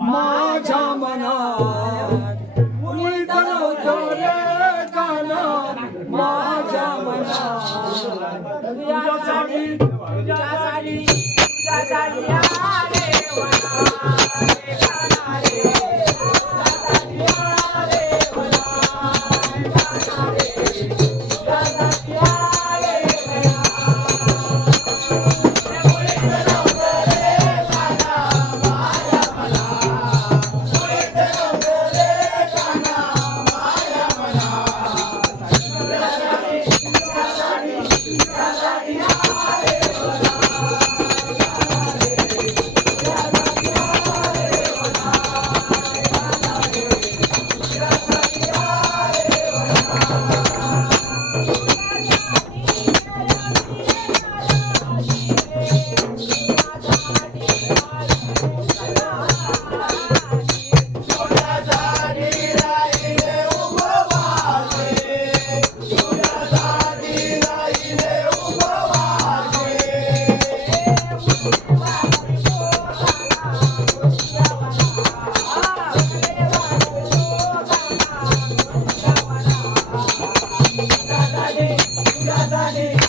माझ्या मनात उलट नव्हतं रे गाणं माझ्या मनात. तुझ्यासाठी passagem.